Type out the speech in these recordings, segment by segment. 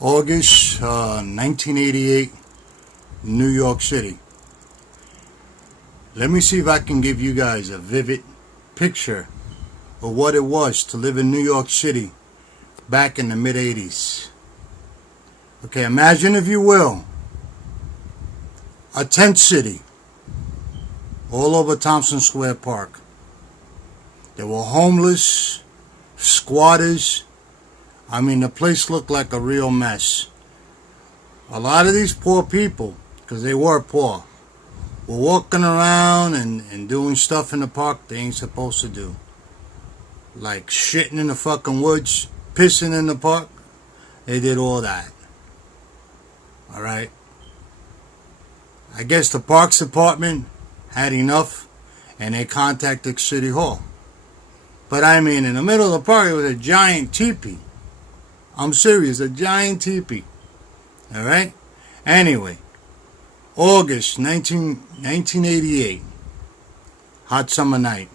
August 1988, New York City. Let me see if I can give you guys a vivid picture of what it was to live in New York City back in the mid-80s. Okay, imagine, if you will, a tent city all over Thompson Square Park. There were homeless, squatters. I mean, the place looked like a real mess. A lot of these poor people, because they were poor, were walking around and doing stuff in the park they ain't supposed to do. Like shitting in the fucking woods, pissing in the park. They did all that. Alright? I guess the Parks Department had enough and they contacted City Hall. But I mean, in the middle of the park, it was a giant teepee. I'm serious, a giant teepee. Alright? Anyway, August 1988, hot summer night.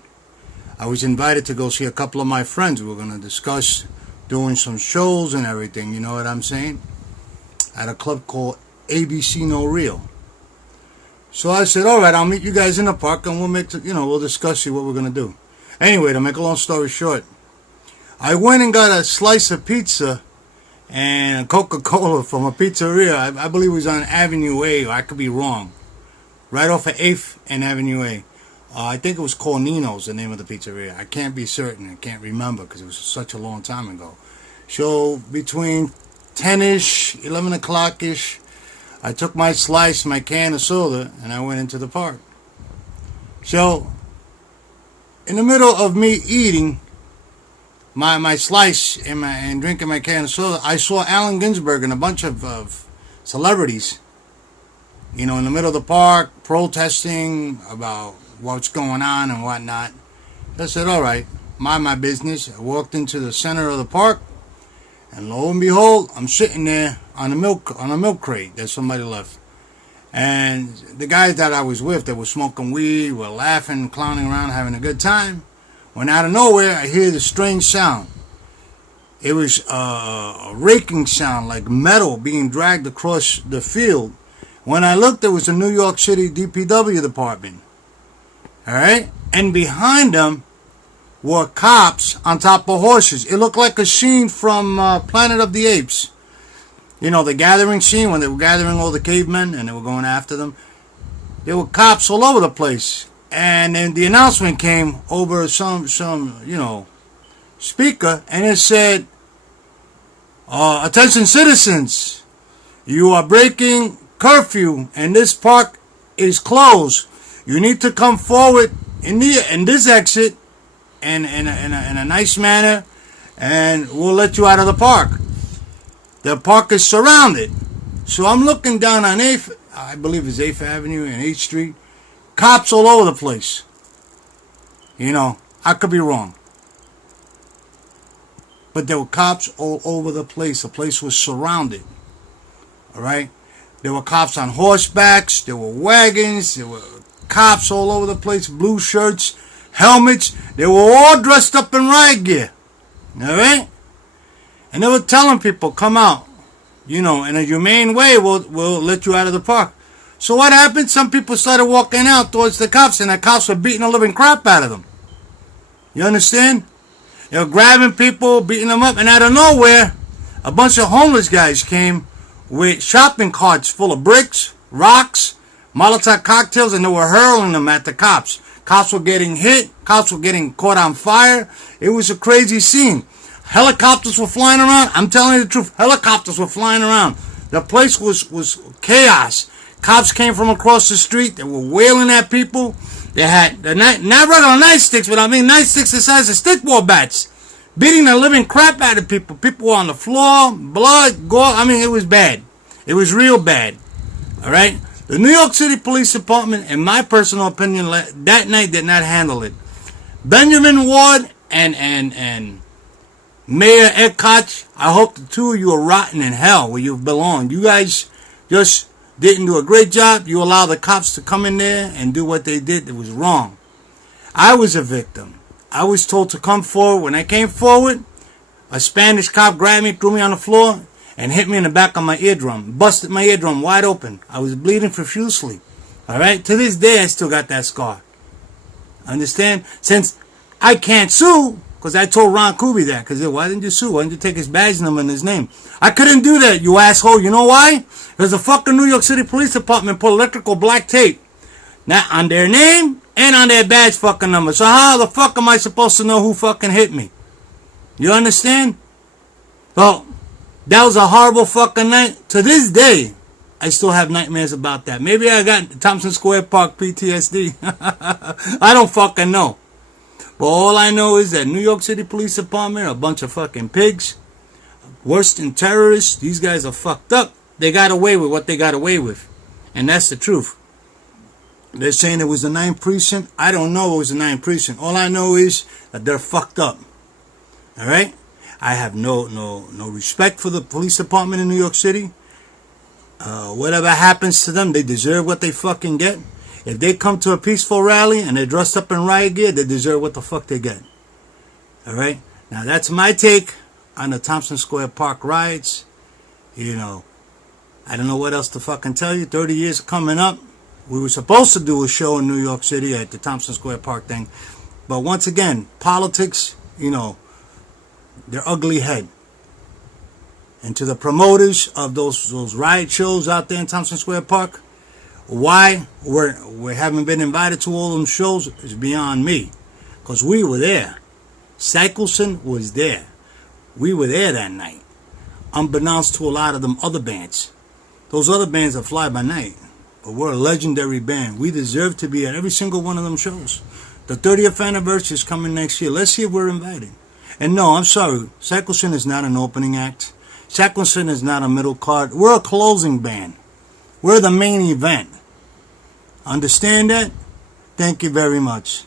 I was invited to go see a couple of my friends. We were going to discuss doing some shows and everything, you know what I'm saying? At a club called ABC No Real. So I said, alright, I'll meet you guys in the park and we'll discuss what we're going to do. Anyway, to make a long story short, I went and got a slice of pizza and a Coca-Cola from a pizzeria. I believe it was on Avenue A, or I could be wrong. Right off of 8th and Avenue A. I think it was called Nino's, the name of the pizzeria. I can't be certain. I can't remember because it was such a long time ago. So between 10-ish, 11 o'clock-ish, I took my slice, my can of soda, and I went into the park. So in the middle of me eating my slice and drinking my can of soda, I saw Allen Ginsberg and a bunch of celebrities, in the middle of the park, protesting about what's going on and whatnot. So I said, alright, mind my business. I walked into the center of the park, and lo and behold, I'm sitting there on a milk crate that somebody left. And the guys that I was with that were smoking weed, were laughing, clowning around, having a good time. When out of nowhere, I hear this strange sound. It was a raking sound, like metal being dragged across the field. When I looked, there was the New York City DPW department. Alright? And behind them were cops on top of horses. It looked like a scene from Planet of the Apes. The gathering scene when they were gathering all the cavemen and they were going after them. There were cops all over the place. And then the announcement came over some speaker, and it said, attention citizens, you are breaking curfew and this park is closed. You need to come forward in this exit in a nice manner, and we'll let you out of the park. The park is surrounded. So I'm looking down on 8th, I believe it's 8th Avenue and 8th Street. Cops all over the place. I could be wrong. But there were cops all over the place. The place was surrounded. Alright? There were cops on horsebacks. There were wagons. There were cops all over the place. Blue shirts, helmets. They were all dressed up in riot gear. Alright? And they were telling people, come out. In a humane way, we'll let you out of the park. So what happened? Some people started walking out towards the cops, and the cops were beating the living crap out of them. You understand? They were grabbing people, beating them up, and out of nowhere, a bunch of homeless guys came with shopping carts full of bricks, rocks, Molotov cocktails, and they were hurling them at the cops. Cops were getting hit. Cops were getting caught on fire. It was a crazy scene. Helicopters were flying around. I'm telling you the truth. Helicopters were flying around. The place was chaos. Cops came from across the street. They were wailing at people. They had not regular nightsticks, but I mean nightsticks the size of stickball bats, beating the living crap out of people. People were on the floor, blood, gore. I mean, it was bad. It was real bad. All right. The New York City Police Department, in my personal opinion, that night did not handle it. Benjamin Ward and Mayor Ed Koch, I hope the two of you are rotten in hell where you belong. You guys just didn't do a great job. You allowed the cops to come in there and do what they did. It was wrong. I was a victim. I was told to come forward. When I came forward, a Spanish cop grabbed me, threw me on the floor, and hit me in the back of my eardrum. Busted my eardrum wide open. I was bleeding profusely. Alright? To this day, I still got that scar. Understand? Since I can't sue, because I told Ron Kuby that. Because why didn't you sue? Why didn't you take his badge number and his name? I couldn't do that, you asshole. You know why? Because the fucking New York City Police Department put electrical black tape now on their name and on their badge fucking number. So how the fuck am I supposed to know who fucking hit me? You understand? Well, that was a horrible fucking night. To this day, I still have nightmares about that. Maybe I got Thompson Square Park PTSD. I don't fucking know. But all I know is that New York City Police Department are a bunch of fucking pigs. Worse than terrorists. These guys are fucked up. They got away with what they got away with. And that's the truth. They're saying it was the 9th precinct. I don't know it was the 9th precinct. All I know is that they're fucked up. Alright? I have no respect for the police department in New York City. Whatever happens to them, they deserve what they fucking get. If they come to a peaceful rally and they're dressed up in riot gear, they deserve what the fuck they get. Alright? Now that's my take on the Thompson Square Park riots. You know, I don't know what else to fucking tell you. 30 years coming up. We were supposed to do a show in New York City at the Thompson Square Park thing. But once again, politics, you know, their ugly head. And to the promoters of those riot shows out there in Thompson Square Park, why we haven't been invited to all them shows is beyond me. Because we were there. Cycleson was there. We were there that night. Unbeknownst to a lot of them other bands. Those other bands are fly by night. But we're a legendary band. We deserve to be at every single one of them shows. The 30th anniversary is coming next year. Let's see if we're invited. And no, I'm sorry. Cycleson is not an opening act. Cycleson is not a middle card. We're a closing band. We're the main event. Understand that? Thank you very much.